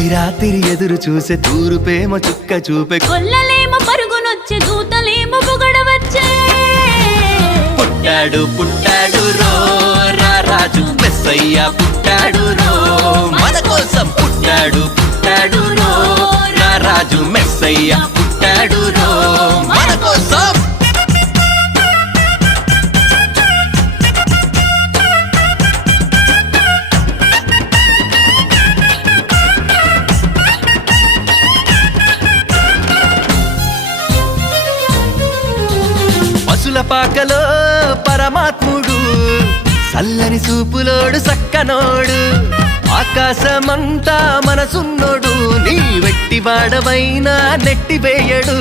తొలి రాత్రి ఎదురు చూసే తూరుపేమ చుక్క చూపే కొల్లలేమో పరుగునొచ్చే దూతలేమో పొగడవచ్చే పుట్టాడు పుట్టాడు రో రా రాజు మెస్సయ్య పుట్టాడు రో మన కోసం పుట్టాడు పుట్టాడు రో రా రాజు మెస్సయ్య పుట్టాడు రో మన కోసం పశుల పాకలో పరమాత్ముడు చల్లని చూపులోడు సక్కనోడు ఆకాశమంతా మనసున్నోడు నీ వెట్టివాడవైనా నెట్టివేయడు